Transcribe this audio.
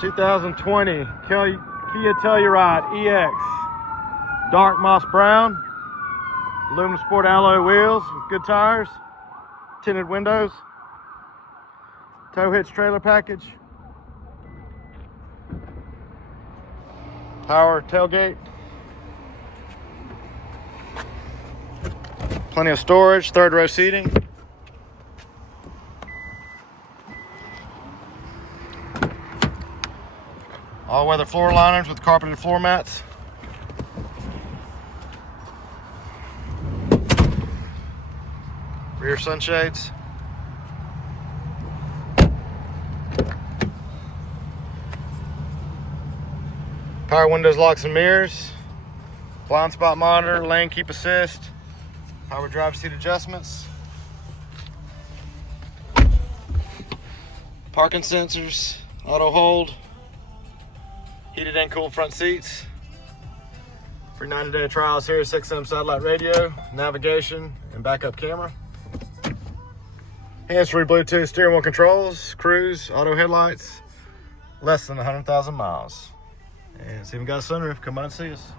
2020 Kia Telluride EX, dark moss brown, aluminum sport alloy wheels with good tires, tinted windows, tow hitch trailer package, power tailgate, plenty of storage, third row seating. All weather floor liners with carpeted floor mats. Rear sunshades. Power windows, locks and mirrors. Blind spot monitor, lane keep assist. Power drive seat adjustments. Parking sensors, auto hold. Heated and cooled front seats. Free 90-day trial, Sirius XM satellite radio, navigation, and backup camera. Hands-free Bluetooth steering wheel controls, cruise, auto headlights, less than 100,000 miles. And it's even got a sunroof. Come by and see us.